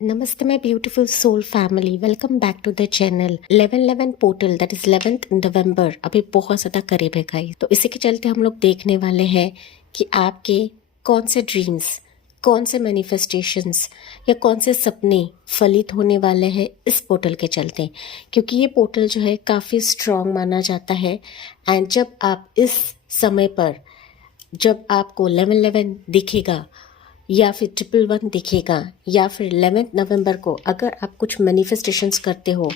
Namaste my beautiful soul family, welcome back to the channel। 11/11 portal that is 11th नवंबर अभी बहुत ज़्यादा करीब है गाइस। तो इसी के चलते हम लोग देखने वाले हैं कि आपके कौन से ड्रीम्स, कौन से मैनिफेस्टेशंस या कौन से सपने फलित होने वाले हैं इस पोर्टल के चलते, क्योंकि ये पोर्टल जो है काफ़ी स्ट्रॉन्ग माना जाता है। एंड जब आप इस समय पर जब आपको 11/11 दिखेगा या फिर 111 दिखेगा या फिर 11th नवंबर को अगर आप कुछ मैनिफेस्टेशंस करते हो,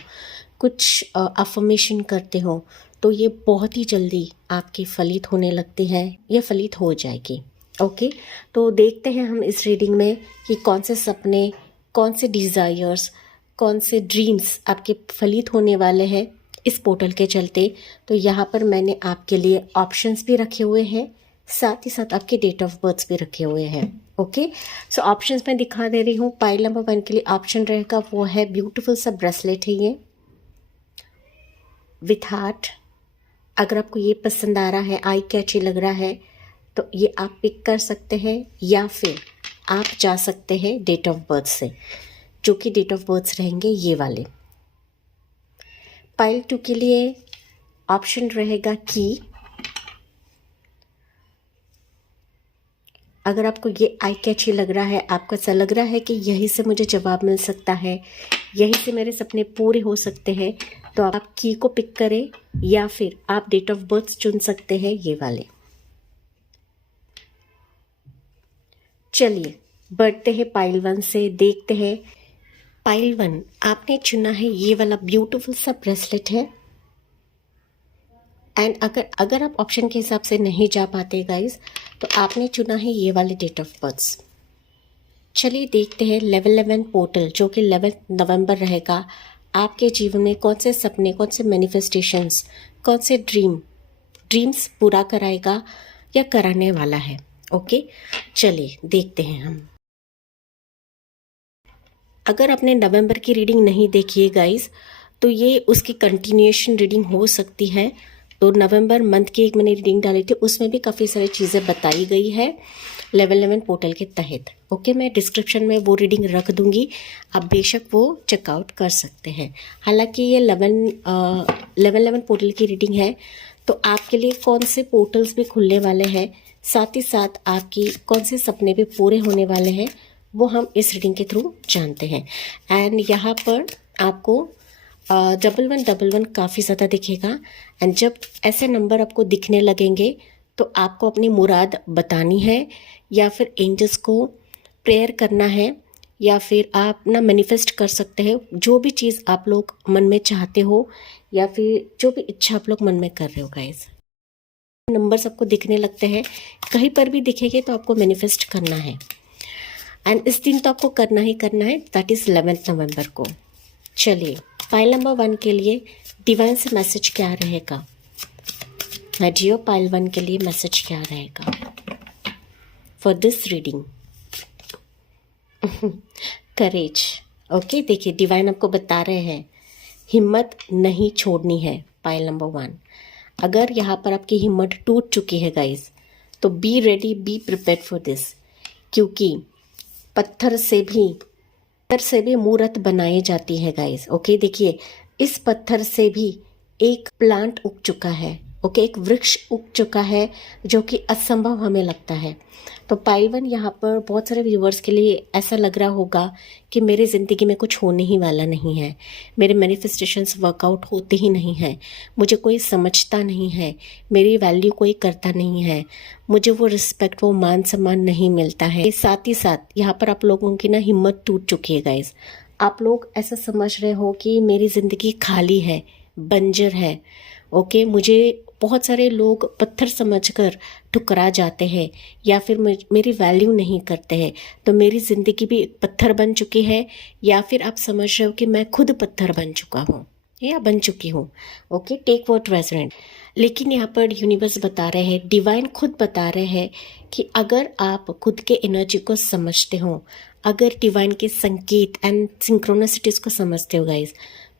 कुछ अफर्मेशन करते हो, तो ये बहुत ही जल्दी आपकी फलित होने लगती हैं या फलित हो जाएगी। ओके, तो देखते हैं हम इस रीडिंग में कि कौन से सपने, कौन से डिज़ायर्स, कौन से ड्रीम्स आपके फलित होने वाले हैं इस पोर्टल के चलते। तो यहाँ पर मैंने आपके लिए ऑप्शंस भी रखे हुए हैं, साथ ही साथ आपके डेट ऑफ बर्थ भी रखे हुए हैं। ओके, सो ऑप्शंस मैं दिखा दे रही हूँ। पाइल नंबर 1 के लिए ऑप्शन रहेगा वो है ब्यूटीफुल सा ब्रेसलेट है ये विथ हार्ट। अगर आपको ये पसंद आ रहा है, आई कैची लग रहा है, तो ये आप पिक कर सकते हैं या फिर आप जा सकते हैं डेट ऑफ बर्थ से, जो कि डेट ऑफ बर्थ रहेंगे ये वाले। पाइल 2 के लिए ऑप्शन रहेगा की। अगर आपको ये आई कैची लग रहा है, आपको ऐसा लग रहा है कि यहीं से मुझे जवाब मिल सकता है, यहीं से मेरे सपने पूरे हो सकते हैं, तो आप की को पिक करें या फिर आप डेट ऑफ बर्थ चुन सकते हैं ये वाले। चलिए बढ़ते हैं पाइल 1 से, देखते हैं। पाइल 1 आपने चुना है ये वाला ब्यूटीफुल सा ब्रेसलेट है। एंड अगर आप ऑप्शन के हिसाब से नहीं जा पाते गाइज, तो आपने चुना है ये वाले डेट ऑफ बर्थ। चलिए देखते हैं 11/11 पोर्टल जो कि 11 नवंबर रहेगा, आपके जीवन में कौन से सपने, कौन से मैनिफेस्टेशंस, कौन से ड्रीम्स पूरा कराएगा या कराने वाला है। ओके, चलिए देखते हैं हम। अगर आपने नवंबर की रीडिंग नहीं देखी है गाइज, तो ये उसकी कंटिन्यूएशन रीडिंग हो सकती है। तो नवंबर मंथ की एक मैंने रीडिंग डाली थी, उसमें भी काफ़ी सारी चीज़ें बताई गई है 11/11 पोर्टल के तहत। ओके, मैं डिस्क्रिप्शन में वो रीडिंग रख दूंगी, आप बेशक वो चेकआउट कर सकते हैं। हालांकि ये 11/11 पोर्टल की रीडिंग है, तो आपके लिए कौन से पोर्टल्स भी खुलने वाले हैं, साथ ही साथ आपकी कौन से सपने भी पूरे होने वाले हैं, वो हम इस रीडिंग के थ्रू जानते हैं। एंड यहाँ पर आपको 1111 काफ़ी ज़्यादा दिखेगा। एंड जब ऐसे नंबर आपको दिखने लगेंगे, तो आपको अपनी मुराद बतानी है या फिर एंजल्स को प्रेयर करना है, या फिर आप ना मैनिफेस्ट कर सकते हैं जो भी चीज़ आप लोग मन में चाहते हो, या फिर जो भी इच्छा आप लोग मन में कर रहे हो गाइस। नंबर्स आपको दिखने लगते हैं, कहीं पर भी दिखेंगे तो आपको मैनिफेस्ट करना है। एंड इस दिन तो आपको करना ही करना है, दैट इज़ 11th नवंबर को। चलिए पाइल नंबर 1 के लिए डिवाइन से मैसेज क्या रहेगा। माय डियर पाइल 1 के लिए मैसेज क्या रहेगा for this reading. Courage. Okay, देखिए डिवाइन आपको बता रहे हैं हिम्मत नहीं छोड़नी है। पाइल नंबर 1, अगर यहाँ पर आपकी हिम्मत टूट चुकी है गाइस, तो be ready, be prepared for this, क्योंकि पत्थर से भी मूर्त बनाई जाती है गाइस। ओके, देखिए इस पत्थर से भी एक प्लांट उग चुका है। ओके, एक वृक्ष उग चुका है, जो कि असंभव हमें लगता है। तो पाइल 1 यहाँ पर बहुत सारे व्यूवर्स के लिए ऐसा लग रहा होगा कि मेरी ज़िंदगी में कुछ होने ही वाला नहीं है, मेरे मैनिफेस्टेशंस वर्कआउट होते ही नहीं हैं, मुझे कोई समझता नहीं है, मेरी वैल्यू कोई करता नहीं है, मुझे वो रिस्पेक्ट, वो मान सम्मान नहीं मिलता है। साथ ही साथ यहाँ पर आप लोगों की ना हिम्मत टूट चुकी है गाइस। आप लोग ऐसा समझ रहे हो कि मेरी ज़िंदगी खाली है, बंजर है। ओके, मुझे बहुत सारे लोग पत्थर समझकर ठुकरा जाते हैं या फिर मेरी वैल्यू नहीं करते हैं, तो मेरी ज़िंदगी भी एक पत्थर बन चुकी है, या फिर आप समझ रहे हो कि मैं खुद पत्थर बन चुका हूँ या बन चुकी हूँ। Okay, take what resonate. लेकिन यहाँ पर यूनिवर्स बता रहे हैं, डिवाइन खुद बता रहे हैं कि अगर आप खुद के एनर्जी को समझते हो, अगर डिवाइन के संकेत एंड सिंक्रोनिसिटीज को समझते हो गाइज,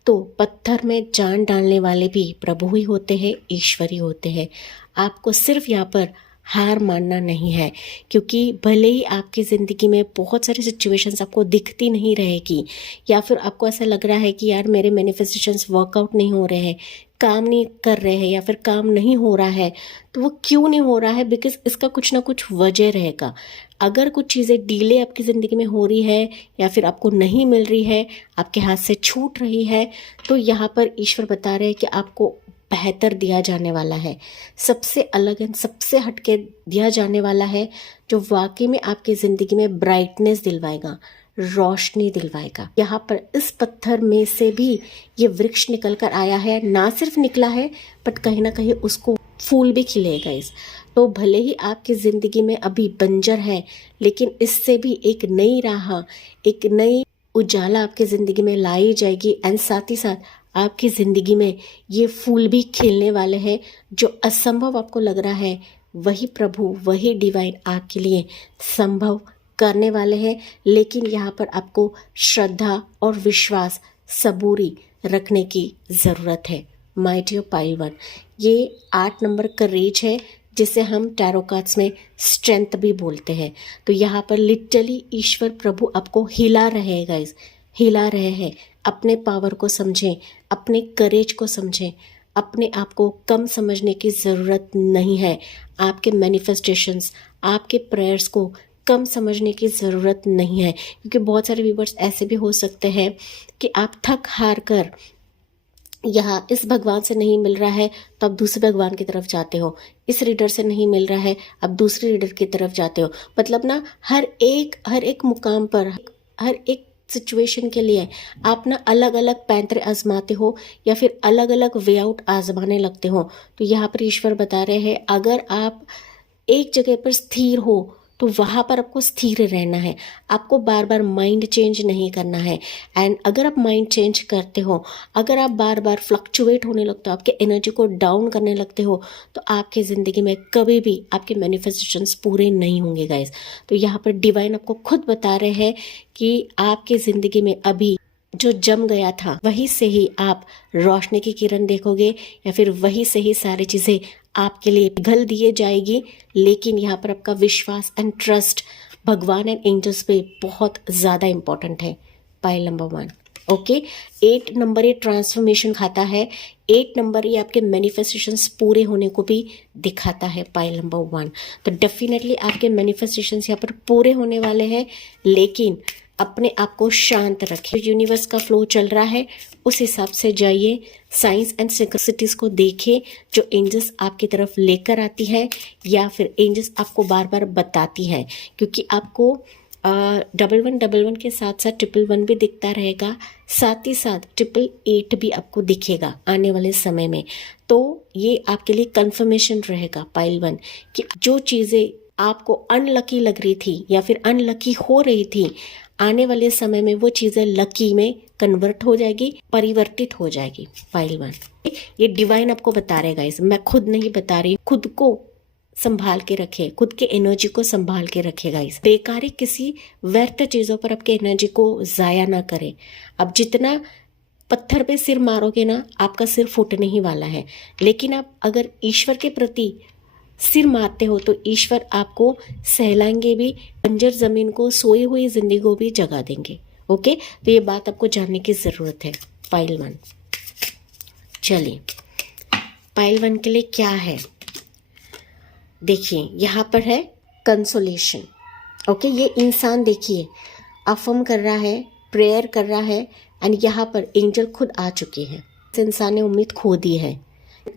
तो पत्थर में जान डालने वाले भी प्रभु ही होते हैं, ईश्वर ही होते हैं। आपको सिर्फ यहाँ पर हार मानना नहीं है, क्योंकि भले ही आपकी ज़िंदगी में बहुत सारी सिचुएशंस आपको दिखती नहीं रहेगी, या फिर आपको ऐसा लग रहा है कि यार मेरे मैनिफेस्टेशंस वर्कआउट नहीं हो रहे हैं, काम नहीं कर रहे हैं, या फिर काम नहीं हो रहा है, तो वो क्यों नहीं हो रहा है? बिकॉज इसका कुछ ना कुछ वजह रहेगा। अगर कुछ चीज़ें डीले आपकी ज़िंदगी में हो रही है, या फिर आपको नहीं मिल रही है, आपके हाथ से छूट रही है, तो यहाँ पर ईश्वर बता रहे हैं कि आपको बेहतर दिया जाने वाला है, सबसे अलग एंड सबसे हटके दिया जाने वाला है, जो वाकई में आपकी ज़िंदगी में ब्राइटनेस दिलवाएगा, रोशनी दिलवाएगा। यहाँ पर इस पत्थर में से भी ये वृक्ष निकल कर आया है, ना सिर्फ निकला है बट कहीं ना कहीं उसको फूल भी खिलेगा। तो भले ही आपकी ज़िंदगी में अभी बंजर है, लेकिन इससे भी एक नई राह, एक नई उजाला आपकी ज़िंदगी में लाई जाएगी, एंड साथ ही साथ आपकी ज़िंदगी में ये फूल भी खिलने वाले हैं। जो असंभव आपको लग रहा है, वही प्रभु, वही डिवाइन आपके लिए संभव करने वाले हैं। लेकिन यहाँ पर आपको श्रद्धा और विश्वास, सबूरी रखने की ज़रूरत है। माय डियर पाइल वन, ये 8 नंबर करेज है, जिसे हम टैरो कार्ड्स में स्ट्रेंथ भी बोलते हैं। तो यहाँ पर लिटरली ईश्वर प्रभु आपको हिला रहे हैं गाइस, हिला रहे हैं। अपने पावर को समझें, अपने करेज को समझें, अपने आप को कम समझने की ज़रूरत नहीं है। आपके मैनिफेस्टेशंस, आपके प्रेयर्स को कम समझने की ज़रूरत नहीं है, क्योंकि बहुत सारे व्यूवर्स ऐसे भी हो सकते हैं कि आप थक हार कर यहाँ इस भगवान से नहीं मिल रहा है तो आप दूसरे भगवान की तरफ जाते हो, इस रीडर से नहीं मिल रहा है आप दूसरे रीडर की तरफ जाते हो। मतलब ना हर एक मुकाम पर, हर एक सिचुएशन के लिए आप ना अलग अलग पैंतरे आजमाते हो, या फिर अलग अलग वे आउट आजमाने लगते हो। तो यहाँ पर ईश्वर बता रहे हैं, अगर आप एक जगह पर स्थिर हो तो वहाँ पर आपको स्थिर रहना है, आपको बार बार माइंड चेंज नहीं करना है। एंड अगर आप माइंड चेंज करते हो, अगर आप बार बार फ्लक्चुएट होने लगते हो, आपके एनर्जी को डाउन करने लगते हो, तो आपकी ज़िंदगी में कभी भी आपके मैनिफेस्टेशंस पूरे नहीं होंगे गाइस। तो यहाँ पर डिवाइन आपको खुद बता रहे हैं कि आपकी ज़िंदगी में अभी जो जम गया था, वहीं से ही आप रोशनी की किरण देखोगे, या फिर वहीं से ही सारी चीज़ें आपके लिए पिघल दिए जाएगी। लेकिन यहाँ पर आपका विश्वास एंड ट्रस्ट भगवान एंड एंजल्स पे बहुत ज़्यादा इंपॉर्टेंट है। Pile number 1, okay. 8 नंबर ये ट्रांसफॉर्मेशन खाता है, 8 नंबर ये आपके मैनिफेस्टेशंस पूरे होने को भी दिखाता है। पाइल नंबर 1, तो डेफिनेटली आपके मैनिफेस्टेशंस यहाँ पर पूरे होने वाले हैं, लेकिन अपने आप को शांत रखें। यूनिवर्स का फ्लो चल रहा है, उस हिसाब से जाइए। साइंस एंड सिंक्रोनिसिटीज को देखें, जो एंजल्स आपकी तरफ लेकर आती है, या फिर एंजल्स आपको बार बार बताती है, क्योंकि आपको 1111 के साथ साथ 111 भी दिखता रहेगा, साथ ही साथ 888 भी आपको दिखेगा आने वाले समय में। तो ये आपके लिए कंफर्मेशन रहेगा पाइल 1, कि जो चीज़ें आपको अनलकी लग रही थी या फिर अनलकी हो रही थी, आने वाले समय में वो चीज़ें लकी में कन्वर्ट हो जाएगी, परिवर्तित हो जाएगी। पाइल 1, ये डिवाइन आपको बता रहे गाइस, मैं खुद नहीं बता रही। खुद को संभाल के रखे, खुद के एनर्जी को संभाल के रखे गाइस। बेकारी किसी व्यर्थ चीज़ों पर आपके एनर्जी को ज़ाया ना करें। अब जितना पत्थर पे सिर मारोगे ना, आपका सिर फूटने ही वाला है। लेकिन आप अगर ईश्वर के प्रति सिर मारते हो तो ईश्वर आपको सहलाएंगे भी, बंजर जमीन को, सोई हुई जिंदगी को भी जगा देंगे। ओके, तो ये बात आपको जानने की ज़रूरत है। पाइल 1, चलिए पाइल 1 के लिए क्या है देखिए, यहाँ पर है कंसोलेशन। ओके, ये इंसान देखिए अफर्म कर रहा है, प्रेयर कर रहा है, एंड यहाँ पर एंजल खुद आ चुके हैं। इस इंसान ने उम्मीद खो दी है,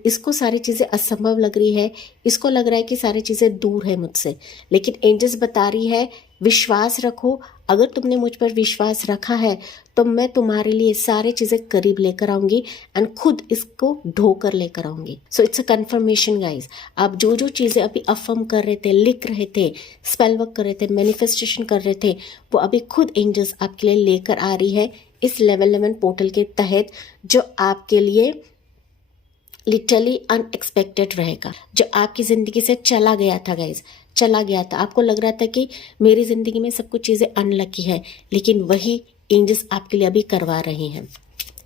इसको सारी चीज़ें असंभव लग रही है, इसको लग रहा है कि सारी चीज़ें दूर है मुझसे, लेकिन एंजल्स बता रही है विश्वास रखो। अगर तुमने मुझ पर विश्वास रखा है तो मैं तुम्हारे लिए सारी चीज़ें करीब लेकर आऊँगी, एंड खुद इसको ढोकर लेकर आऊँगी। So it's a conformation guys. आप जो जो चीज़ें अभी अफर्म कर रहे थे, लिख रहे थे, स्पेल वर्क कर रहे थे, मैनिफेस्टेशन कर रहे थे, वो अभी खुद एंजल्स आपके लिए लेकर आ रही है इस लेवल 11 पोर्टल के तहत, जो आपके लिए लिटरली अनएक्सपेक्टेड रहेगा, जो आपकी ज़िंदगी से चला गया था गाइज, चला गया था। आपको लग रहा था कि मेरी ज़िंदगी में सब कुछ चीज़ें अनलकी है, लेकिन वही एंजल्स आपके लिए अभी करवा रहे हैं।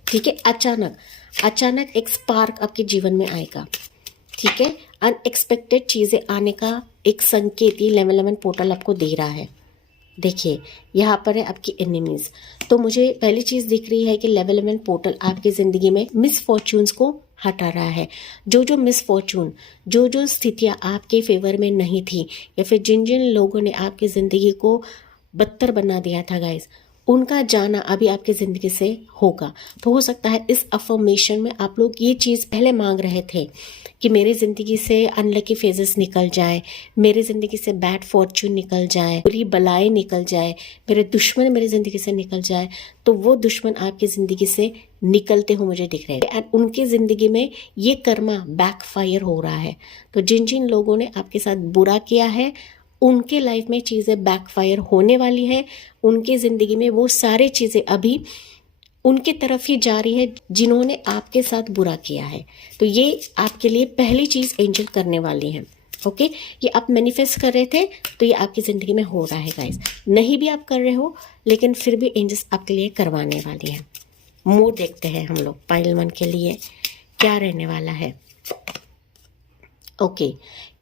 ठीक है, अचानक एक स्पार्क आपके जीवन में आएगा। ठीक है, अनएक्सपेक्टेड चीज़ें आने का एक संकेत ये लेवल 11 पोर्टल आपको दे रहा है। देखिए यहाँ पर है आपकी एनिमीज। तो मुझे पहली चीज़ दिख रही है कि लेवल 11 पोर्टल आपकी ज़िंदगी में मिसफॉर्चून्स को हटा रहा है। जो जो मिसफॉर्चून, जो जो स्थितियाँ आपके फेवर में नहीं थी, या फिर जिन जिन लोगों ने आपकी ज़िंदगी को बदतर बना दिया था गाइस, उनका जाना अभी आपकी ज़िंदगी से होगा। तो हो सकता है इस अफर्मेशन में आप लोग ये चीज़ पहले मांग रहे थे कि मेरी ज़िंदगी से अनलकी फेजेस निकल जाए, मेरी ज़िंदगी से बैड फॉर्चून निकल जाए, बुरी बलाएं निकल जाए, मेरे दुश्मन मेरी ज़िंदगी से निकल जाए। तो वो दुश्मन आपकी ज़िंदगी से निकलते हुए मुझे दिख रहे हैं एंड उनकी ज़िंदगी में ये कर्मा बैकफायर हो रहा है। तो जिन जिन लोगों ने आपके साथ बुरा किया है उनके लाइफ में चीज़ें बैकफायर होने वाली है। उनकी ज़िंदगी में वो सारी चीज़ें अभी उनके तरफ ही जा रही है जिन्होंने आपके साथ बुरा किया है। तो ये आपके लिए पहली चीज़ एंजल करने वाली है। ओके, ये आप मैनिफेस्ट कर रहे थे तो ये आपकी ज़िंदगी में हो रहा है गाइस। नहीं भी आप कर रहे हो लेकिन फिर भी एंजल्स आपके लिए करवाने वाली है। मोर देखते हैं हम लोग पाइल 1 के लिए क्या रहने वाला है। ओके,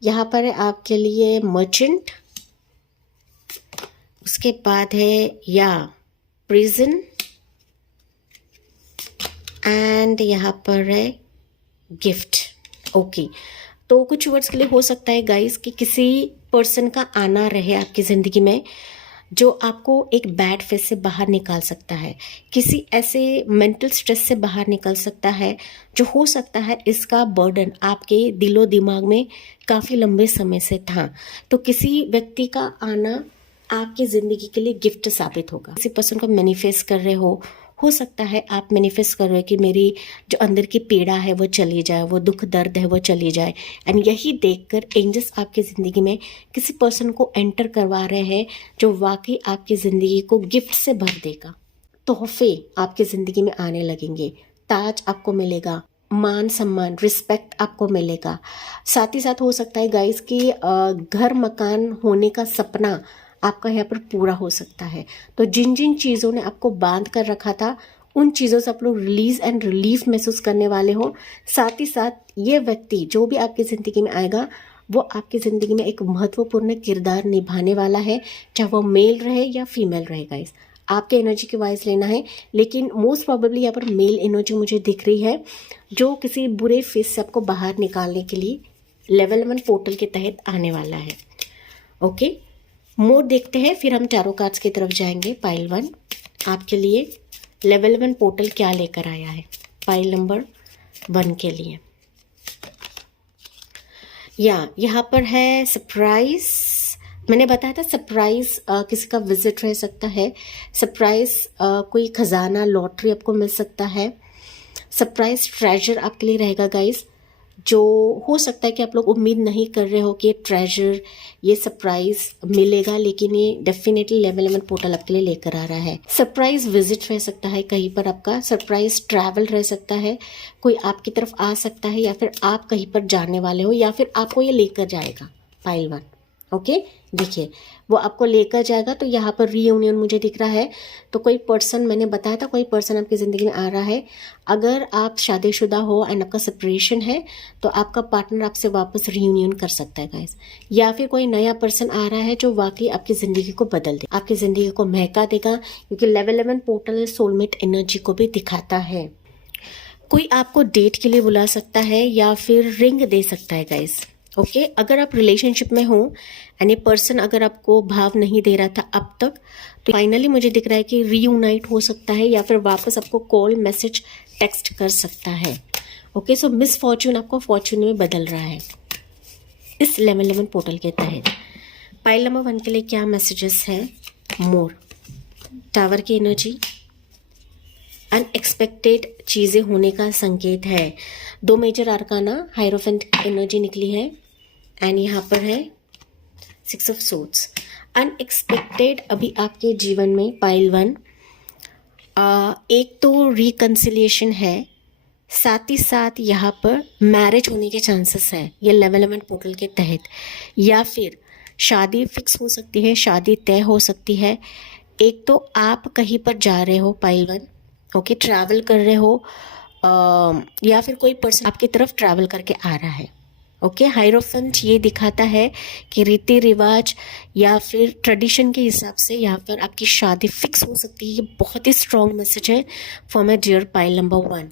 यहाँ पर है आपके लिए मर्चेंट, उसके बाद है या प्रिजन एंड यहाँ पर है गिफ्ट। ओके, तो कुछ वर्ड्स के लिए हो सकता है गाइस कि किसी पर्सन का आना रहे आपकी ज़िंदगी में जो आपको एक बैड फेस से बाहर निकाल सकता है, किसी ऐसे मेंटल स्ट्रेस से बाहर निकल सकता है जो हो सकता है इसका बर्डन आपके दिलो दिमाग में काफ़ी लंबे समय से था। तो किसी व्यक्ति का आना आपकी ज़िंदगी के लिए गिफ्ट साबित होगा। किसी पर्सन को मैनिफेस्ट कर रहे हो सकता है आप मैनिफेस्ट कर रहे हो कि मेरी जो अंदर की पीड़ा है वो चली जाए, वो दुख दर्द है वो चली जाए। एंड यही देखकर एंजल्स आपकी ज़िंदगी में किसी पर्सन को एंटर करवा रहे हैं जो वाकई आपकी ज़िंदगी को गिफ्ट से भर देगा। तोहफे आपकी ज़िंदगी में आने लगेंगे, ताज आपको मिलेगा, मान सम्मान रिस्पेक्ट आपको मिलेगा। साथ ही साथ हो सकता है गाइस कि घर मकान होने का सपना आपका यहाँ पर पूरा हो सकता है। तो जिन जिन चीज़ों ने आपको बांध कर रखा था उन चीज़ों से आप लोग रिलीज एंड रिलीफ महसूस करने वाले हो। साथ ही साथ ये व्यक्ति जो भी आपकी ज़िंदगी में आएगा वो आपकी ज़िंदगी में एक महत्वपूर्ण किरदार निभाने वाला है, चाहे वो मेल रहे या फीमेल रहे गाइस। आपके एनर्जी के वाइज लेना है, लेकिन मोस्ट प्रोबेबली यहाँ पर मेल एनर्जी मुझे दिख रही है जो किसी बुरे फेस से आपको बाहर निकालने के लिए लेवल 1 पोर्टल के तहत आने वाला है। ओके, मोर देखते हैं फिर हम टैरो कार्ड्स की तरफ जाएंगे। पाइल 1 आपके लिए लेवल 1 पोर्टल क्या लेकर आया है पाइल नंबर 1 के लिए। यहाँ पर है सरप्राइज। मैंने बताया था सरप्राइज किसी का विजिट रह सकता है, सरप्राइज कोई खजाना लॉटरी आपको मिल सकता है, सरप्राइज ट्रेजर आपके लिए रहेगा गाइस, जो हो सकता है कि आप लोग उम्मीद नहीं कर रहे हो कि ये ट्रेजर ये सरप्राइज मिलेगा, लेकिन ये डेफिनेटली लेवल 1 पोर्टल आपके लिए लेकर आ रहा है। सरप्राइज विजिट रह सकता है कहीं पर, आपका सरप्राइज ट्रैवल रह सकता है, कोई आपकी तरफ आ सकता है या फिर आप कहीं पर जाने वाले हो या फिर आपको ये लेकर जाएगा पाइल 1। ओके, देखिए वो आपको लेकर जाएगा। तो यहाँ पर रीयूनियन मुझे दिख रहा है। तो कोई पर्सन, मैंने बताया था कोई पर्सन आपकी ज़िंदगी में आ रहा है। अगर आप शादीशुदा हो एंड आपका सेपरेशन है तो आपका पार्टनर आपसे वापस रीयूनियन कर सकता है गाइस, या फिर कोई नया पर्सन आ रहा है जो वाकई आपकी ज़िंदगी को बदल दे, आपकी ज़िंदगी को महका देगा, क्योंकि लेवल 11 पोर्टल सोलमेट एनर्जी को भी दिखाता है। कोई आपको डेट के लिए बुला सकता है या फिर रिंग दे सकता है गाइस। ओके, अगर आप रिलेशनशिप में हो एंड ये पर्सन अगर आपको भाव नहीं दे रहा था अब तक, तो फाइनली मुझे दिख रहा है कि रीयूनाइट हो सकता है या फिर वापस आपको कॉल मैसेज टेक्स्ट कर सकता है। ओके, सो मिस फॉर्चून आपको फॉर्चून में बदल रहा है इस लेवल 11 पोर्टल के तहत। पाइल नंबर 1 के लिए क्या मैसेजेस हैं? मोर, टावर की एनर्जी, अनएक्सपेक्टेड चीज़ें होने का संकेत है। 2 मेजर आर्काना हायरोफेंट एनर्जी निकली है एंड यहाँ पर है 6 ऑफ सोर्ड्स। अनएक्सपेक्टेड अभी आपके जीवन में पाइल 1 एक तो रिकन्सिलिएशन है, साथ ही साथ यहाँ पर मैरिज होने के चांसेस हैं ये लेवल 11 पोर्टल के तहत, या फिर शादी फिक्स हो सकती है, शादी तय हो सकती है। एक तो आप कहीं पर जा रहे हो पाइल 1, ओके, ट्रैवल कर रहे हो या फिर कोई पर्सन आपकी तरफ ट्रैवल करके आ रहा है। ओके, हायरोफेंट ये दिखाता है कि रीति रिवाज या फिर ट्रेडिशन के हिसाब से यहाँ पर आपकी शादी फिक्स हो सकती है। ये बहुत ही स्ट्रॉन्ग मैसेज है for my dear pile number 1।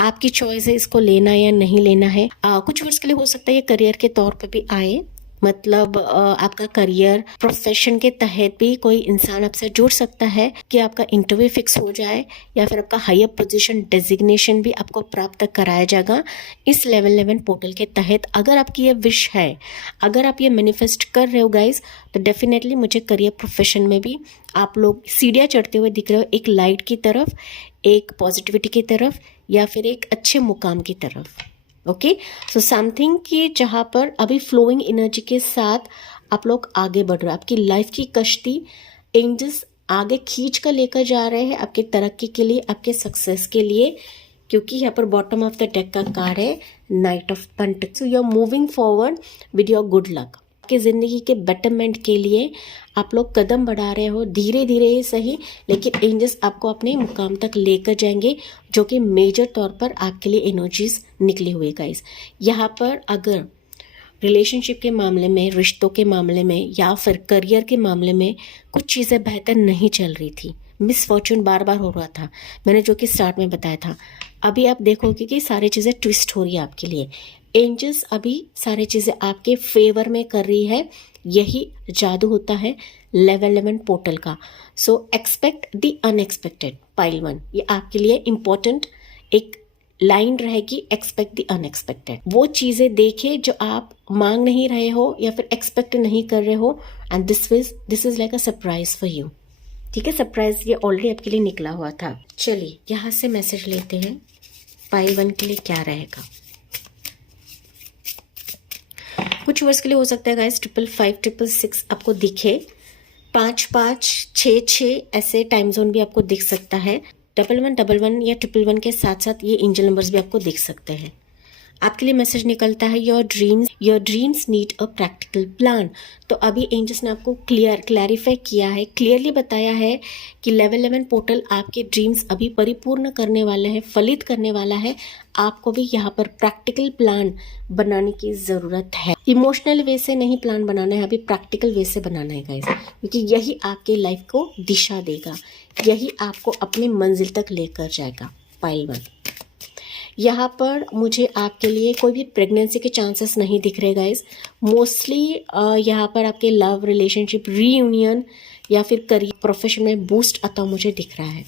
आपकी चॉइस है इसको लेना या नहीं लेना है। कुछ वर्ष के लिए हो सकता है ये करियर के तौर पे भी आए, मतलब आपका करियर प्रोफेशन के तहत भी कोई इंसान आपसे जुड़ सकता है कि आपका इंटरव्यू फिक्स हो जाए या फिर आपका हायर पोजीशन डेजिग्नेशन भी आपको प्राप्त कराया जाएगा इस लेवल 11 पोर्टल के तहत। अगर आपकी ये विश है, अगर आप ये मैनिफेस्ट कर रहे हो गाइज, तो डेफिनेटली मुझे करियर प्रोफेशन में भी आप लोग सीढ़ियाँ चढ़ते हुए दिख रहे हो, एक लाइट की तरफ, एक पॉजिटिविटी की तरफ, या फिर एक अच्छे मुकाम की तरफ। ओके, सो समथिंग कि जहाँ पर अभी फ्लोइंग एनर्जी के साथ आप लोग आगे बढ़ रहे हो। आपकी लाइफ की कश्ती एंजल्स आगे खींच कर लेकर जा रहे हैं आपकी तरक्की के लिए, आपके सक्सेस के लिए, क्योंकि यहाँ पर बॉटम ऑफ द डेक का कार्ड है knight of pentacles. So you are moving forward with your good luck. आपकी ज़िंदगी के बेटरमेंट के लिए आप लोग कदम बढ़ा रहे हो, धीरे धीरे ही सही, लेकिन एंजल्स आपको अपने मुकाम तक लेकर जाएंगे, जो कि मेजर तौर पर आपके लिए एनर्जीज निकली हुई गाइस। यहाँ पर अगर रिलेशनशिप के मामले में, रिश्तों के मामले में, या फिर करियर के मामले में कुछ चीज़ें बेहतर नहीं चल रही थी, मिसफॉर्चून बार बार हो रहा था, मैंने जो कि स्टार्ट में बताया था, अभी आप देखोगे कि सारी चीज़ें ट्विस्ट हो रही है आपके लिए। एंजल्स अभी सारी चीज़ें आपके फेवर में कर रही है। यही जादू होता है लेवल 11 पोर्टल का। सो एक्सपेक्ट द अनएक्सपेक्टेड पाइल 1। ये आपके लिए इम्पोर्टेंट एक लाइन रहेगी, एक्सपेक्ट द अनएक्सपेक्टेड। वो चीज़ें देखे जो आप मांग नहीं रहे हो या फिर एक्सपेक्ट नहीं कर रहे हो, and this is like a surprise for you. ठीक है, सरप्राइज ये ऑलरेडी आपके लिए निकला हुआ था। चलिए यहाँ से मैसेज लेते हैं पाइल 1 के लिए क्या रहेगा। कुछ वर्ष के लिए हो सकता है गाइस 555, 666 आपको दिखे, 55, 66 ऐसे टाइम जोन भी आपको दिख सकता है। 1111 या 111 के साथ साथ ये एंजल नंबर्स भी आपको दिख सकते हैं। आपके लिए मैसेज निकलता है your dreams need a practical plan. तो अभी एंजल्स ने आपको क्लैरिफाई किया है, क्लियरली बताया है कि लेवल 11 पोर्टल आपके ड्रीम्स अभी परिपूर्ण करने वाले हैं, फलित करने वाला है। आपको भी यहाँ पर प्रैक्टिकल प्लान बनाने की ज़रूरत है। इमोशनल वे से नहीं प्लान बनाना है, अभी प्रैक्टिकल वे से बनाना है गाइस, क्योंकि यही आपके लाइफ को दिशा देगा, यही आपको अपनी मंजिल तक लेकर जाएगा। पाइल 1, यहाँ पर मुझे आपके लिए कोई भी प्रेगनेंसी के चांसेस नहीं दिख रहे गाइस। मोस्टली यहाँ पर आपके लव रिलेशनशिप रीयूनियन या फिर करियर प्रोफेशन में बूस्ट आता मुझे दिख रहा है।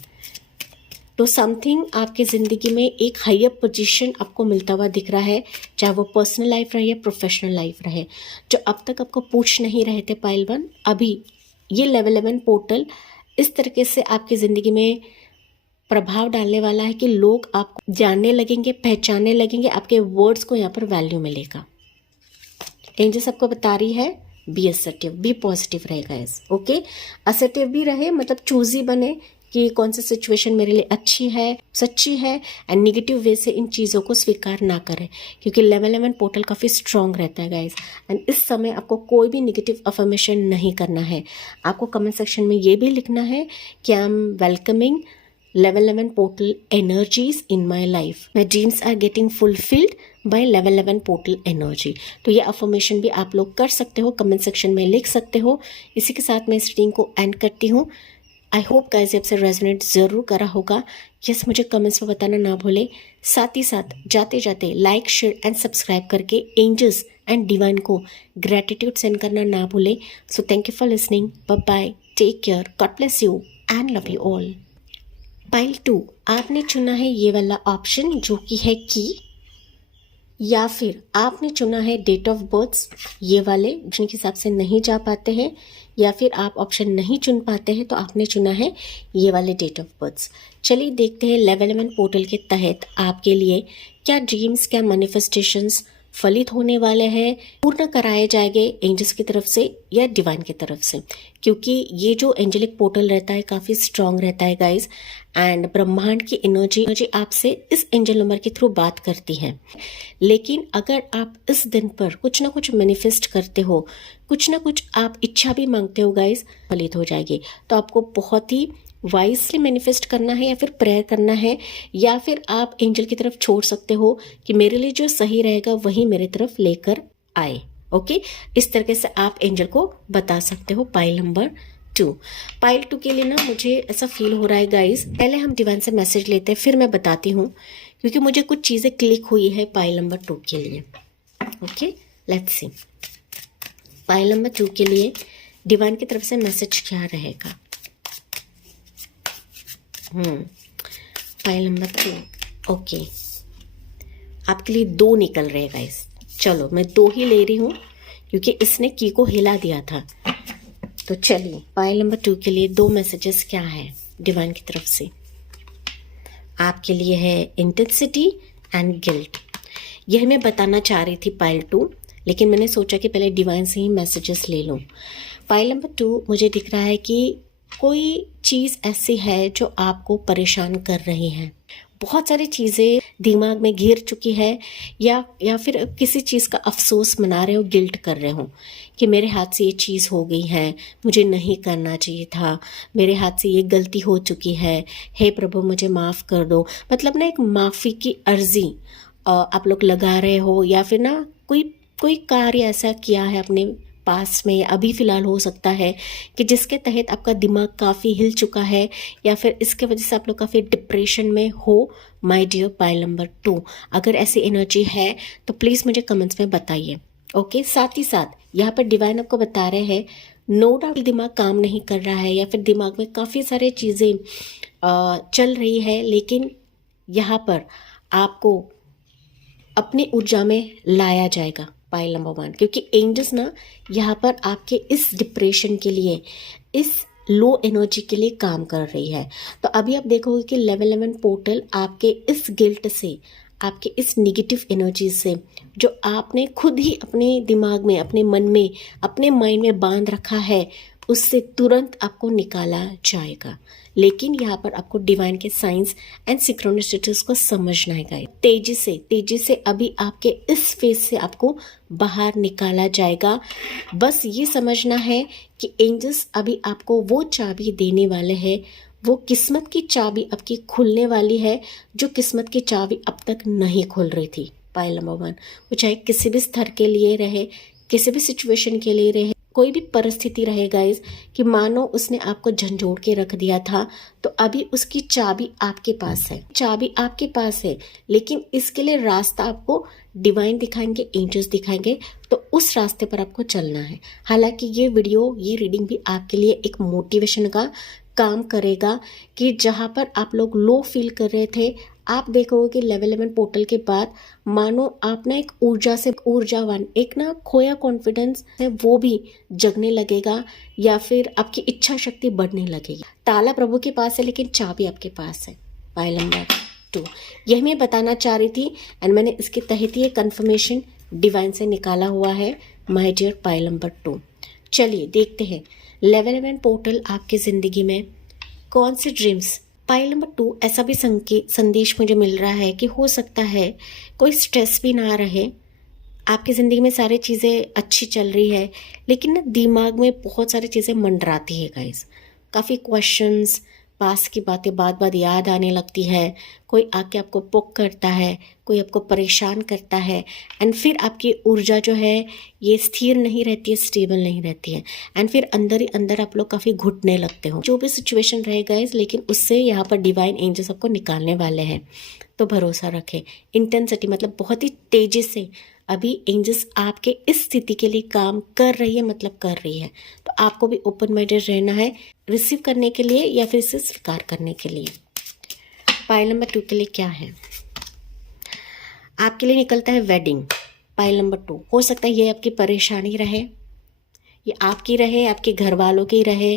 तो समथिंग आपकी ज़िंदगी में एक हायर पोजीशन आपको मिलता हुआ दिख रहा है, चाहे वो पर्सनल लाइफ रहे या प्रोफेशनल लाइफ रहे। जो अब तक आपको पूछ नहीं रहे थे पाइल 1, अभी ये लेवल 11 पोर्टल इस तरीके से आपकी ज़िंदगी में प्रभाव डालने वाला है कि लोग आपको जानने लगेंगे, पहचानने लगेंगे, आपके वर्ड्स को यहाँ पर वैल्यू मिलेगा। एंजल्स आपको बता रही है बी असर्टिव, बी पॉजिटिव रहेगा इस। ओके, असर्टिव भी रहे, मतलब चूजी बने कि कौन सी सिचुएशन मेरे लिए अच्छी है, सच्ची है, एंड नेगेटिव वे से इन चीज़ों को स्वीकार ना करें, क्योंकि लेवल 11 पोर्टल काफ़ी स्ट्रॉन्ग रहता है गाइस। एंड इस समय आपको कोई भी नेगेटिव अफर्मेशन नहीं करना है। आपको कमेंट सेक्शन में ये भी लिखना है कि I am welcoming level 11 portal energies in my life. My dreams are getting fulfilled by level 11 portal energy. तो ये अफर्मेशन भी आप लोग कर सकते हो, कमेंट सेक्शन में लिख सकते हो। इसी के साथ मैं इस रीडिंग को एंड करती हूँ। आई होप गाइस आपसे रेजोनेट ज़रूर करा होगा। यस, मुझे कमेंट्स में बताना ना भूलें। साथ ही साथ जाते जाते लाइक, शेयर एंड सब्सक्राइब करके एंजल्स एंड डिवाइन को ग्रेटिट्यूड सेंड करना ना भूलें। So thank you for listening, bye bye, take care, God bless you and love you all. Pile 2, आपने चुना है ये वाला ऑप्शन जो कि है की, या फिर आपने चुना है डेट ऑफ बर्थ, ये वाले जिनके हिसाब से नहीं जा पाते हैं, या फिर आप ऑप्शन नहीं चुन पाते हैं तो आपने चुना है ये वाले डेट ऑफ बर्थ। चलिए देखते हैं लेवल 11 पोर्टल के तहत आपके लिए क्या ड्रीम्स, क्या मैनिफेस्टेशंस फलित होने वाले हैं, पूर्ण कराए जाएंगे एंजल्स की तरफ से या डिवाइन की तरफ से, क्योंकि ये जो एंजेलिक पोर्टल रहता है काफ़ी स्ट्रांग रहता है गाइज। एंड ब्रह्मांड की एनर्जी आपसे इस एंजल नंबर के थ्रू बात करती है। लेकिन अगर आप इस दिन पर कुछ ना कुछ मैनिफेस्ट करते हो, कुछ ना कुछ आप इच्छा भी मांगते हो गाइज, फलित हो जाएगी। तो आपको बहुत ही वाइसली मैनिफेस्ट करना है या फिर प्रेयर करना है, या फिर आप एंजल की तरफ छोड़ सकते हो कि मेरे लिए जो सही रहेगा वही मेरे तरफ लेकर आए। ओके, इस तरीके से आप एंजल को बता सकते हो। पाइल नंबर 2, पाइल 2 के लिए ना मुझे ऐसा फील हो रहा है गाइस, पहले हम डिवाइन से मैसेज लेते हैं फिर मैं बताती हूँ, क्योंकि मुझे कुछ चीज़ें क्लिक हुई है पाइल नंबर 2 के लिए। Okay, let's see pile number 2 के लिए डिवाइन की तरफ से मैसेज क्या रहेगा। पाइल नंबर 2, ओके, आपके लिए 2 निकल रहे गाइस। चलो मैं 2 ही ले रही हूँ क्योंकि इसने की को हिला दिया था। तो चलिए पाइल नंबर 2 के लिए 2 मैसेजेस क्या है डिवाइन की तरफ से। आपके लिए है इंटेंसिटी एंड गिल्ट। यह मैं बताना चाह रही थी पाइल 2, लेकिन मैंने सोचा कि पहले डिवाइन से ही मैसेजेस ले लूँ। पाइल नंबर 2 मुझे दिख रहा है कि कोई चीज़ ऐसी है जो आपको परेशान कर रही है। बहुत सारी चीज़ें दिमाग में घिर चुकी है, या फिर किसी चीज़ का अफसोस मना रहे हो, गिल्ट कर रहे हो कि मेरे हाथ से ये चीज़ हो गई है, मुझे नहीं करना चाहिए था, मेरे हाथ से ये गलती हो चुकी है, हे प्रभु मुझे माफ़ कर दो। मतलब ना एक माफ़ी की अर्जी आप लोग लगा रहे हो, या फिर ना कोई कार्य ऐसा किया है अपने पास में, या अभी फ़िलहाल हो सकता है कि जिसके तहत आपका दिमाग काफ़ी हिल चुका है, या फिर इसके वजह से आप लोग काफ़ी डिप्रेशन में हो। माय डियर पाइल नंबर 2, अगर ऐसी एनर्जी है तो प्लीज़ मुझे कमेंट्स में बताइए। ओके, साथ ही साथ यहाँ पर डिवाइन आपको बता रहे हैं, नो डाउट दिमाग काम नहीं कर रहा है, या फिर दिमाग में काफ़ी सारे चीज़ें चल रही है, लेकिन यहाँ पर आपको अपनी ऊर्जा में लाया जाएगा। पाइल नंबर 1, क्योंकि एंजल्स ना यहाँ पर आपके इस डिप्रेशन के लिए, इस लो एनर्जी के लिए काम कर रही है। तो अभी आप देखोगे कि लेवल 11 पोर्टल आपके इस गिल्ट से, आपके इस निगेटिव एनर्जी से, जो आपने खुद ही अपने दिमाग में, अपने मन में, अपने माइंड में बांध रखा है, उससे तुरंत आपको निकाला जाएगा। लेकिन यहाँ पर आपको डिवाइन के साइंस एंड सिक्रोनिसिटीज को समझना है। तेजी से अभी आपके इस फेज से आपको बाहर निकाला जाएगा। बस ये समझना है कि एंजल्स अभी आपको वो चाबी देने वाले हैं, वो किस्मत की चाबी आपकी खुलने वाली है, जो किस्मत की चाबी अब तक नहीं खुल रही थी। पाइल नंबर 1, वो चाहे किसी भी स्तर के लिए रहे, किसी भी सिचुएशन के लिए रहे, कोई भी परिस्थिति रहे गाइस, कि मानो उसने आपको झंझोड़ के रख दिया था, तो अभी उसकी चाबी आपके पास है, चाबी आपके पास है। लेकिन इसके लिए रास्ता आपको डिवाइन दिखाएंगे, एंजल्स दिखाएंगे, तो उस रास्ते पर आपको चलना है। हालांकि ये वीडियो, ये रीडिंग भी आपके लिए एक मोटिवेशन का काम करेगा, कि जहाँ पर आप लोग लो फील कर रहे थे, आप देखोगे कि लेवल 11 पोर्टल के बाद मानो आप ना एक ऊर्जावान, एक ना खोया कॉन्फिडेंस है वो भी जगने लगेगा, या फिर आपकी इच्छा शक्ति बढ़ने लगेगी। ताला प्रभु के पास है, लेकिन चाबी आपके पास है। पाइल नंबर 2, यह मैं बताना चाह रही थी, एंड मैंने इसके तहत ही कंफर्मेशन डिवाइन से निकाला हुआ है। माय डियर पाइल नंबर 2, चलिए देखते हैं लेवल 11 पोर्टल आपकी ज़िंदगी में कौन से ड्रीम्स। पाइल नंबर 2, ऐसा भी संदेश मुझे मिल रहा है कि हो सकता है कोई स्ट्रेस भी ना रहे, आपकी ज़िंदगी में सारी चीज़ें अच्छी चल रही है, लेकिन ना दिमाग में बहुत सारी चीज़ें मंडराती है गाइस। काफ़ी क्वेश्चंस, पास की बातें बात याद आने लगती है, कोई आके आपको पोक करता है, कोई आपको परेशान करता है, एंड फिर आपकी ऊर्जा जो है ये स्थिर नहीं रहती है, स्टेबल नहीं रहती है, एंड फिर अंदर ही अंदर आप लोग काफ़ी घुटने लगते हो। जो भी सिचुएशन रहेगा इस, लेकिन उससे यहाँ पर डिवाइन एंजल्स आपको निकालने वाले हैं, तो भरोसा रखें। इंटेंसिटी मतलब बहुत ही तेज़ी से अभी एंजल्स आपके इस स्थिति के लिए काम कर रही है, मतलब कर रही है। तो आपको भी ओपन माइंडेड रहना है, रिसीव करने के लिए या फिर इसे स्वीकार करने के लिए। पाइल नंबर 2 के लिए क्या है आपके लिए निकलता है वेडिंग। पाइल नंबर 2, हो सकता है ये आपकी परेशानी रहे, ये आपकी रहे, आपके घर वालों की रहे।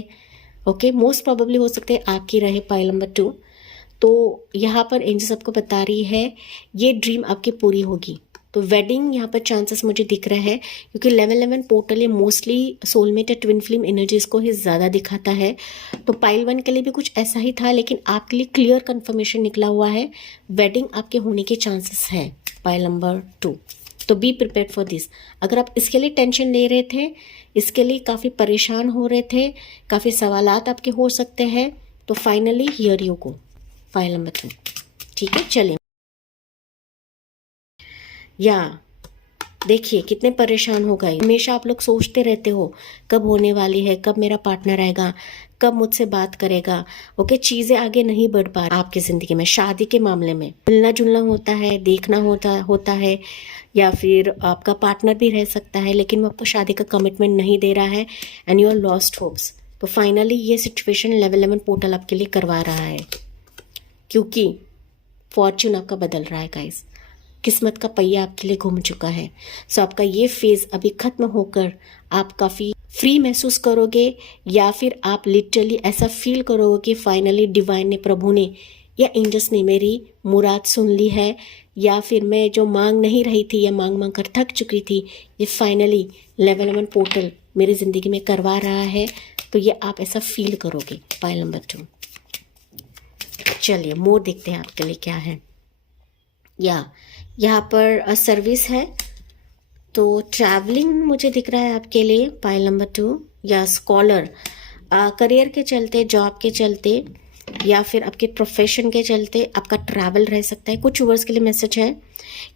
ओके, मोस्ट प्रोबेबली हो सकता है आपकी रहे। पाइल नंबर 2, तो यहाँ पर एंजल्स आपको बता रही है ये ड्रीम आपकी पूरी होगी। तो वेडिंग यहाँ पर चांसेस मुझे दिख रहे हैं, क्योंकि लेवल 11 पोर्टल ये मोस्टली सोलमेट या ट्विन फ्लेम एनर्जीज को ही ज़्यादा दिखाता है। तो पाइल 1 के लिए भी कुछ ऐसा ही था, लेकिन आपके लिए क्लियर कंफर्मेशन निकला हुआ है, वेडिंग आपके होने के चांसेस हैं। पाइल नंबर 2, तो बी प्रिपेयर्ड फॉर दिस। अगर आप इसके लिए टेंशन ले रहे थे, इसके लिए काफ़ी परेशान हो रहे थे, काफ़ी सवालात आपके हो सकते हैं, तो finally here you go, pile number 2। ठीक है, चलिए। या देखिए कितने परेशान हो गए। हमेशा आप लोग सोचते रहते हो कब होने वाली है, कब मेरा पार्टनर आएगा, कब मुझसे बात करेगा। ओके, चीज़ें आगे नहीं बढ़ पा रही आपकी ज़िंदगी में। शादी के मामले में मिलना जुलना होता है, देखना होता है, या फिर आपका पार्टनर भी रह सकता है, लेकिन वो आपको शादी का कमिटमेंट नहीं दे रहा है and you are lost hopes. तो फाइनली ये सिचुएशन लेवल 11 पोर्टल आपके लिए करवा रहा है, क्योंकि फॉर्च्यून आपका बदल रहा है गाइस। किस्मत का पहिया आपके लिए घूम चुका है। सो आपका ये फेज अभी खत्म होकर आप काफ़ी फ्री महसूस करोगे, या फिर आप लिटरली ऐसा फील करोगे कि फाइनली डिवाइन ने, प्रभु ने या एंजल्स ने मेरी मुराद सुन ली है, या फिर मैं जो मांग नहीं रही थी या मांग मांग कर थक चुकी थी, ये फाइनली लेवल 11 पोर्टल मेरी ज़िंदगी में करवा रहा है। तो ये आप ऐसा फील करोगे। Pile number 2। चलिए मोर देखते हैं आपके लिए क्या है। या यहाँ पर सर्विस है, तो ट्रैवलिंग मुझे दिख रहा है आपके लिए। Pile number 2। या स्कॉलर, करियर के चलते, जॉब के चलते, या फिर आपके प्रोफेशन के चलते आपका ट्रैवल रह सकता है। कुछ वर्ड्स के लिए मैसेज है,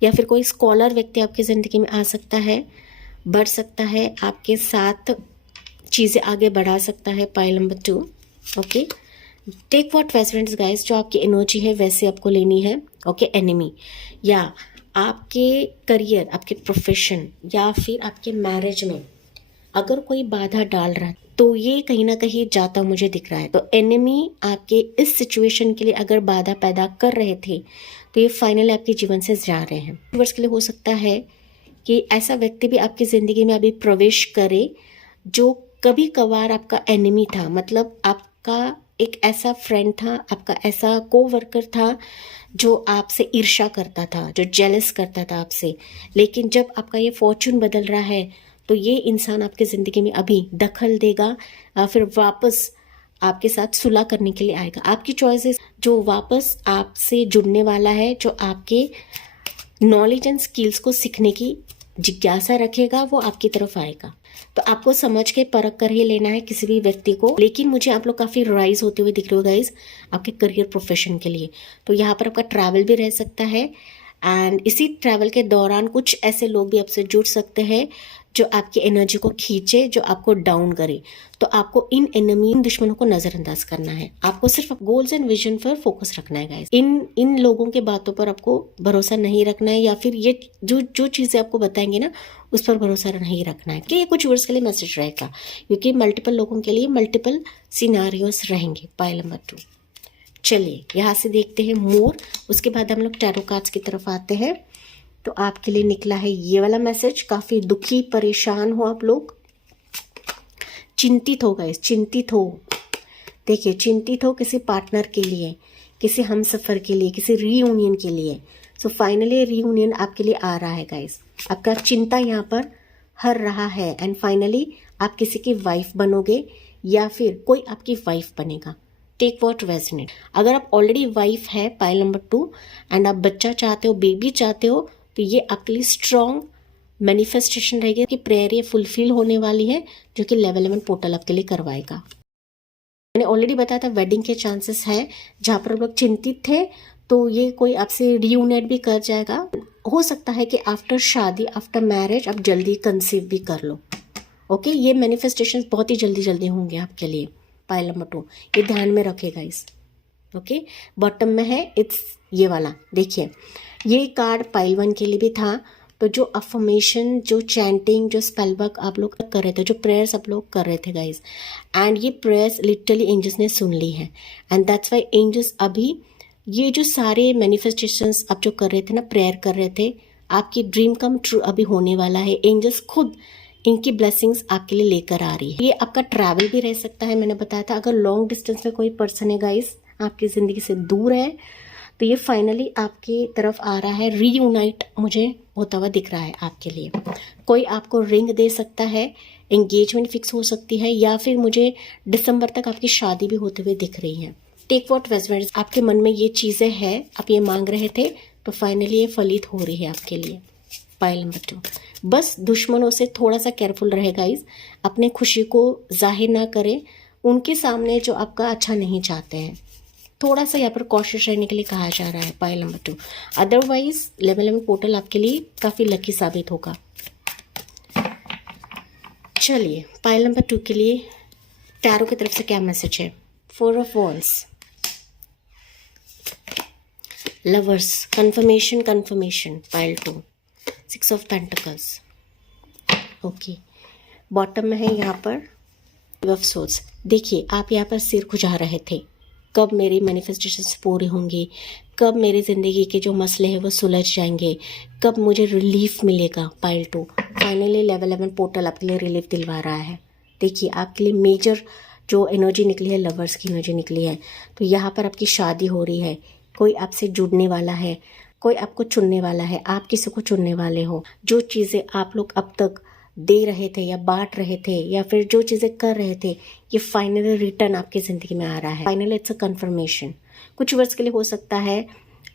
या फिर कोई स्कॉलर व्यक्ति आपकी ज़िंदगी में आ सकता है, बढ़ सकता है, आपके साथ चीज़ें आगे बढ़ा सकता है। Pile number 2। Okay, take what resonates guys, जो आपकी एनर्जी है वैसे आपको लेनी है। ओके, एनिमी, या आपके करियर, आपके प्रोफेशन, या फिर आपके मैरिज में अगर कोई बाधा डाल रहा है तो ये कहीं ना कहीं जाता मुझे दिख रहा है। तो एनिमी आपके इस सिचुएशन के लिए अगर बाधा पैदा कर रहे थे तो ये फाइनली आपके जीवन से जा रहे हैं। वर्ष के लिए हो सकता है कि ऐसा व्यक्ति भी आपकी ज़िंदगी में अभी प्रवेश करे जो कभी कभार आपका एनिमी था। मतलब आपका एक ऐसा फ्रेंड था, आपका ऐसा कोवर्कर था जो आपसे ईर्ष्या करता था, जो जेलस करता था आपसे। लेकिन जब आपका ये फॉर्चून बदल रहा है तो ये इंसान आपकी ज़िंदगी में अभी दखल देगा, फिर वापस आपके साथ सुलह करने के लिए आएगा। आपकी चॉइसेस, जो वापस आपसे जुड़ने वाला है, जो आपके नॉलेज एंड स्किल्स को सीखने की जिज्ञासा रखेगा, वो आपकी तरफ आएगा। तो आपको समझ के परख कर ही लेना है किसी भी व्यक्ति को। लेकिन मुझे आप लोग काफ़ी राइज होते हुए दिख रहे हो गाइज आपके करियर प्रोफेशन के लिए। तो यहाँ पर आपका ट्रैवल भी रह सकता है, एंड इसी ट्रैवल के दौरान कुछ ऐसे लोग भी आपसे जुड़ सकते हैं जो आपकी एनर्जी को खींचे, जो आपको डाउन करे। तो आपको इन एनिमी, इन दुश्मनों को नजरअंदाज करना है। आपको सिर्फ गोल्स एंड विजन पर फोकस रखना है गाइस। इन लोगों के बातों पर आपको भरोसा नहीं रखना है, या फिर ये जो चीजें आपको बताएंगे ना उस पर भरोसा नहीं रखना है। कि ये कुछ वर्ड्स के लिए मैसेज रहेगा, क्योंकि मल्टीपल लोगों के लिए मल्टीपल सिनारियोस रहेंगे। Pile number 2। चलिए यहाँ से देखते हैं मोर, उसके बाद हम लोग टैरो कार्ड्स की तरफ आते हैं। तो आपके लिए निकला है ये वाला मैसेज। काफी दुखी, परेशान हो आप लोग, चिंतित हो गए, चिंतित हो। देखिए, चिंतित हो किसी पार्टनर के लिए, किसी हमसफर के लिए, किसी रीयूनियन के लिए। सो फाइनली रीयूनियन आपके लिए आ रहा है गाइस। आपका चिंता यहाँ पर हर रहा है, एंड फाइनली आप किसी की वाइफ बनोगे, या फिर कोई आपकी वाइफ बनेगा। Take what resonate. अगर आप ऑलरेडी वाइफ है, पाइल नंबर 2, एंड आप बच्चा चाहते हो, बेबी चाहते हो, तो ये आपके लिए स्ट्रॉन्ग मैनिफेस्टेशन रहेगी कि प्रेयर ये फुलफिल होने वाली है, जो कि लेवल 11 पोर्टल आपके लिए करवाएगा। मैंने ऑलरेडी बताया था वेडिंग के चांसेस है। जहाँ पर लोग चिंतित थे तो ये कोई आपसे रियूनाइट भी कर जाएगा। हो सकता है कि आफ्टर शादी, आफ्टर मैरिज आप जल्दी कंसीव भी कर लो। ओके, ये मैनिफेस्टेशन बहुत ही जल्दी होंगे आपके लिए। पाइल नंबर 2, ये ध्यान में रखेगा इस। ओके, बॉटम में है इट्स ये वाला। देखिए, ये कार्ड पाइल 1 के लिए भी था। तो जो अफर्मेशन, जो चैंटिंग, जो स्पेल वर्क आप लोग कर रहे थे, जो प्रेयर्स आप लोग कर रहे थे गाइज, एंड ये प्रेयर्स लिटरली एंजल्स ने सुन ली है। एंड दैट्स वाई एंजल्स अभी ये जो सारे मैनिफेस्टेशंस आप जो कर रहे थे ना, प्रेयर कर रहे थे, आपकी ड्रीम कम ट्रू अभी होने वाला है। एंजल्स खुद इनकी ब्लेसिंग्स आपके लिए लेकर आ रही है। ये आपका ट्रैवल भी रह सकता है। मैंने बताया था अगर लॉन्ग डिस्टेंस में कोई पर्सन है गाइस, आपकी ज़िंदगी से दूर है, तो ये फाइनली आपकी तरफ आ रहा है। रीयूनाइट मुझे होता हुआ दिख रहा है आपके लिए। कोई आपको रिंग दे सकता है, एंगेजमेंट फिक्स हो सकती है, या फिर मुझे दिसंबर तक आपकी शादी भी होते हुए दिख रही है। टेक व्हाट रेजोनेट्स, आपके मन में ये चीज़ें हैं, आप ये मांग रहे थे, तो फाइनली ये फलित हो रही है आपके लिए। पाइल नंबर 2, बस दुश्मनों से थोड़ा सा केयरफुल रहेगा गाइस। अपने खुशी को जाहिर ना करें, उनके सामने जो आपका अच्छा नहीं चाहते हैं, थोड़ा सा यहाँ पर कॉशियस रहने के लिए कहा जा रहा है pile number 2। Otherwise level 11 portal आपके लिए काफ़ी लकी साबित होगा। चलिए पाइल नंबर 2 के लिए टैरो की तरफ से क्या मैसेज है? 4 of wands, lovers, confirmation pile 2, 6 of pentacles. Okay, bottom में है यहाँ पर ऑफ सोर्स। देखिए आप यहाँ पर सिर खुजा रहे थे, कब मेरी मैनिफेस्टेशंस पूरी होंगी, कब मेरी ज़िंदगी के जो मसले हैं वो सुलझ जाएंगे, कब मुझे रिलीफ मिलेगा। पाइल 2 फाइनली लेवल 11 पोर्टल आपके लिए रिलीफ दिलवा रहा है। देखिए आपके लिए मेजर जो एनर्जी निकली है, लवर्स की एनर्जी निकली है। तो यहाँ पर आपकी शादी हो रही है, कोई आपसे जुड़ने वाला है, कोई आपको चुनने वाला है, आप किसी को चुनने वाले हो। जो चीज़ें आप लोग अब तक दे रहे थे या बांट रहे थे या फिर जो चीज़ें कर रहे थे, ये फाइनली रिटर्न आपकी ज़िंदगी में आ रहा है। Finally it's a conformation. कुछ वर्ष के लिए हो सकता है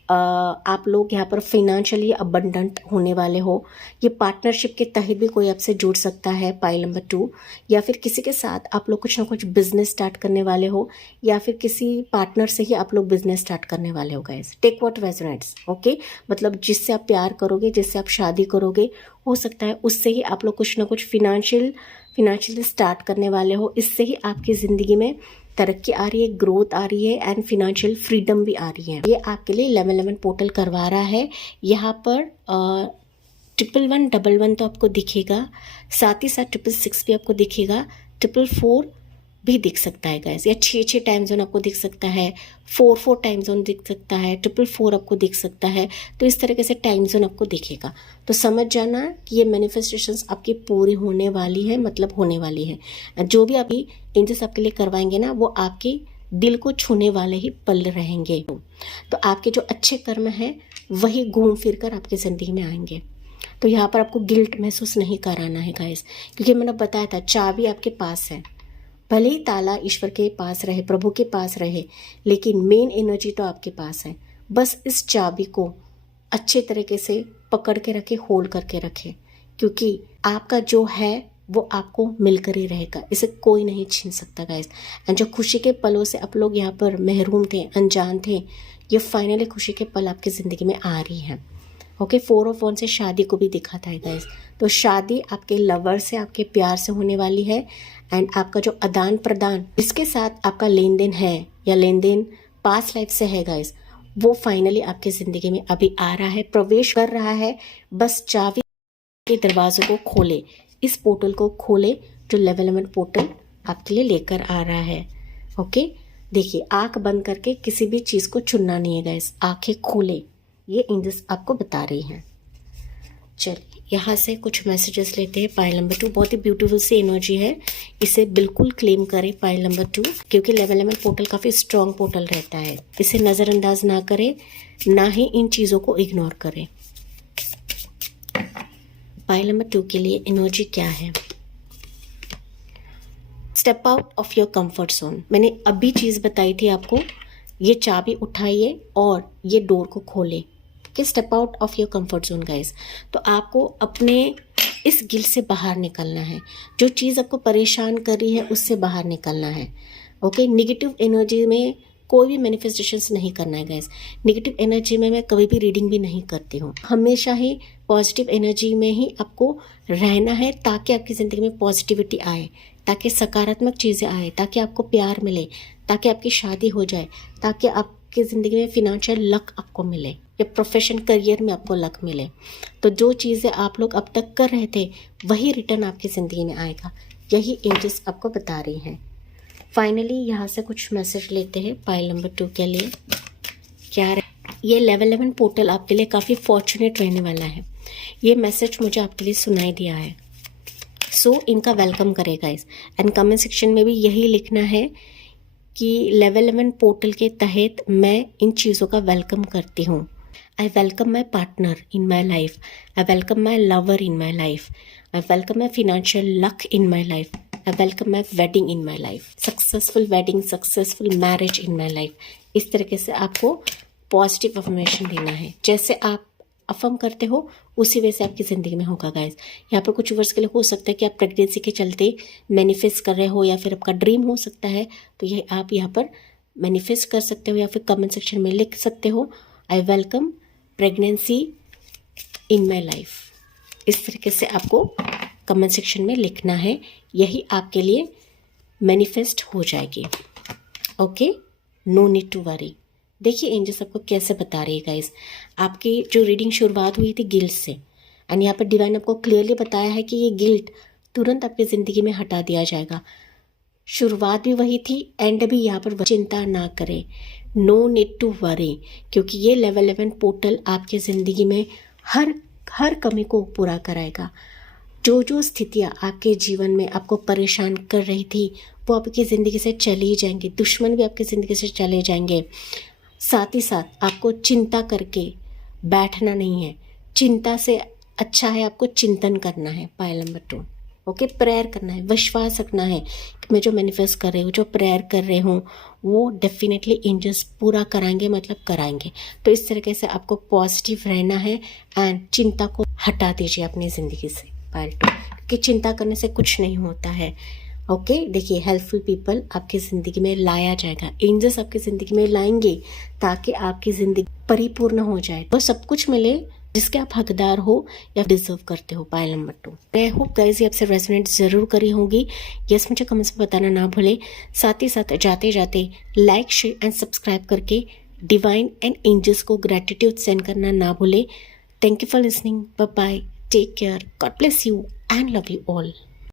आप लोग यहाँ पर फाइनेंशियली अबंडेंट होने वाले हो। ये पार्टनरशिप के तहत भी कोई आपसे जुड़ सकता है पाइल नंबर 2, या फिर किसी के साथ आप लोग कुछ ना कुछ बिजनेस स्टार्ट करने वाले हो, या फिर किसी पार्टनर से ही आप लोग बिजनेस स्टार्ट करने वाले हो guys. Take what resonates. Okay, मतलब जिससे आप प्यार करोगे, जिससे आप शादी करोगे, हो सकता है उससे ही आप लोग कुछ ना कुछ फिनेंशियली स्टार्ट करने वाले हो। इससे ही आपकी ज़िंदगी में तरक्की आ रही है, ग्रोथ आ रही है एंड फिनेंशियल फ्रीडम भी आ रही है। ये आपके लिए लेवल 11 पोर्टल करवा रहा है। यहाँ पर 11111 तो आपको दिखेगा, साथ ही साथ 666 भी आपको दिखेगा, 444 भी दिख सकता है गाइस, या 6 टाइम जोन आपको दिख सकता है, 4 टाइम जोन दिख सकता है, 444 आपको दिख सकता है। तो इस तरीके से टाइम जोन आपको दिखेगा। तो समझ जाना कि ये मैनिफेस्टेशंस आपकी पूरी होने वाली है, मतलब होने वाली है। जो भी आपकी एंजल्स आपके लिए करवाएंगे ना, वो आपके दिल को छूने वाले ही पल रहेंगे। तो आपके जो अच्छे कर्म हैं वही घूम फिर कर आपकी ज़िंदगी में आएंगे। तो यहाँ पर आपको गिल्ट महसूस नहीं कराना है गाइस, क्योंकि मैंने बताया था चाबी आपके पास है। भले ही ताला ईश्वर के पास रहे, प्रभु के पास रहे, लेकिन मेन एनर्जी तो आपके पास है। बस इस चाबी को अच्छे तरीके से पकड़ के रखे, होल्ड करके रखे, क्योंकि आपका जो है वो आपको मिलकर ही रहेगा, इसे कोई नहीं छीन सकता गाइस। एंड जो खुशी के पलों से आप लोग यहाँ पर महरूम थे, अनजान थे, ये फाइनली खुशी के पल आपकी ज़िंदगी में आ रही है। ओके, 4 ऑफ वॉन्ड्स से शादी को भी दिखाता है गाइस। तो शादी आपके लवर से, आपके प्यार से होने वाली है। एंड आपका जो आदान प्रदान, जिसके साथ आपका लेन देन है या लेन देन पास्ट लाइफ से है गाइस, वो फाइनली आपकी ज़िंदगी में अभी आ रहा है, प्रवेश कर रहा है। बस चाबी के दरवाज़ों को खोले, इस पोर्टल को खोले जो लेवल 11 पोर्टल आपके लिए लेकर आ रहा है। ओके, देखिए आंख बंद करके किसी भी चीज़ को चुनना नहीं है गाइस, आंखें खोले, ये एंजल्स आपको बता रही हैं। चलिए यहाँ से कुछ मैसेजेस लेते हैं। पाइल नंबर 2 बहुत ही ब्यूटीफुल सी एनर्जी है, इसे बिल्कुल क्लेम करें पाइल नंबर 2, क्योंकि लेवल 11 पोर्टल काफ़ी स्ट्रॉन्ग पोर्टल रहता है। इसे नज़रअंदाज ना करें, ना ही इन चीज़ों को इग्नोर करें। पाइल नंबर 2 के लिए एनर्जी क्या है? Step out of your comfort zone. मैंने अभी चीज़ बताई थी आपको, ये चाबी उठाइए और ये डोर को खोले कि step out of your comfort zone guys. तो आपको अपने इस गिल्ट से बाहर निकलना है, जो चीज़ आपको परेशान कर रही है उससे बाहर निकलना है। ओके, नेगेटिव एनर्जी में कोई भी मैनिफेस्टेशंस नहीं करना है गाइस। नेगेटिव एनर्जी में मैं कभी भी रीडिंग भी नहीं करती हूँ, हमेशा ही पॉजिटिव एनर्जी में ही आपको रहना है, ताकि आपकी ज़िंदगी में पॉजिटिविटी आए, ताकि सकारात्मक चीज़ें आए, ताकि आपको प्यार मिले, ताकि आपकी शादी हो जाए, ताकि आपकी ज़िंदगी में फिनेंशियल लक आपको मिले, या प्रोफेशन करियर में आपको लक मिले। तो जो चीज़ें आप लोग अब तक कर रहे थे वही रिटर्न आपकी ज़िंदगी में आएगा, यही एंजल्स आपको बता रही हैं। फाइनली यहाँ से कुछ मैसेज लेते हैं पाइल नंबर 2 के लिए। क्या ये लेवल 11 पोर्टल आपके लिए काफ़ी फॉर्चुनेट रहने वाला है, ये मैसेज मुझे आपके लिए सुनाई दिया है। सो इनका वेलकम करेगा इस, एंड कमेंट सेक्शन में भी यही लिखना है कि लेवल 11 पोर्टल के तहत मैं इन चीज़ों का वेलकम करती हूँ। I welcome my partner in my life, I welcome my lover in my life, I welcome my financial luck in my life, I welcome my wedding in my life, successful wedding, successful marriage in my life. इस तरीके से आपको positive affirmation देना है। जैसे आप affirm करते हो उसी वजह से आपकी ज़िंदगी में होगा गाइस। यहाँ पर कुछ वर्ष के लिए हो सकता है कि आप प्रेगनेंसी के चलते मैनिफेस्ट कर रहे हो या फिर आपका ड्रीम हो सकता है, तो ये आप यहाँ पर मैनिफेस्ट कर सकते हो या फिर कमेंट सेक्शन में लिख सकते हो, I welcome pregnancy in my life. इस तरीके से आपको कमेंट सेक्शन में लिखना है, यही आपके लिए मैनिफेस्ट हो जाएगी। Okay, no need to worry. देखिए एंजल्स आपको कैसे बता रही है गाइस। आपकी जो रीडिंग शुरुआत हुई थी गिल्ट से, एंड यहाँ पर डिवाइन आपको क्लियरली बताया है कि ये गिल्ट तुरंत आपकी ज़िंदगी में हटा दिया जाएगा। शुरुआत भी वही थी, एंड भी यहाँ पर चिंता ना करें, नो नीड टू वरी, क्योंकि ये लेवल 11 पोर्टल आपकी ज़िंदगी में हर कमी को पूरा कराएगा। जो जो स्थितियाँ आपके जीवन में आपको परेशान कर रही थी वो आपकी ज़िंदगी से चली जाएंगी, दुश्मन भी आपकी ज़िंदगी से चले जाएंगे। साथ ही साथ आपको चिंता करके बैठना नहीं है, चिंता से अच्छा है आपको चिंतन करना है। पायल नंबर 2, ओके, प्रेयर करना है, विश्वास रखना है कि मैं जो मैनिफेस्ट कर रही हूँ, जो प्रेयर कर रही हूँ, वो डेफिनेटली एंजल्स पूरा कराएंगे, मतलब कराएंगे। तो इस तरीके से आपको पॉजिटिव रहना है एंड चिंता को हटा दीजिए अपनी ज़िंदगी से पायल 2, कि चिंता करने से कुछ नहीं होता है। ओके, देखिए हेल्पफुल पीपल आपकी ज़िंदगी में लाया जाएगा, एंजल्स आपकी ज़िंदगी में लाएंगे ताकि आपकी ज़िंदगी परिपूर्ण हो जाए, वो सब कुछ मिले जिसके आप हकदार हो या डिजर्व करते हो। Pile number 2, I hope guys ये आपसे रेजोनेट ज़रूर करी होगी। यस, मुझे कमेंट्स में बताना ना भूले। साथ ही साथ जाते जाते लाइक, शेयर एंड सब्सक्राइब करके डिवाइन एंड एंजल्स को ग्रेटिट्यूड सेंड करना ना भूले। Thank you for listening, bye bye, take care, God bless you and love you all.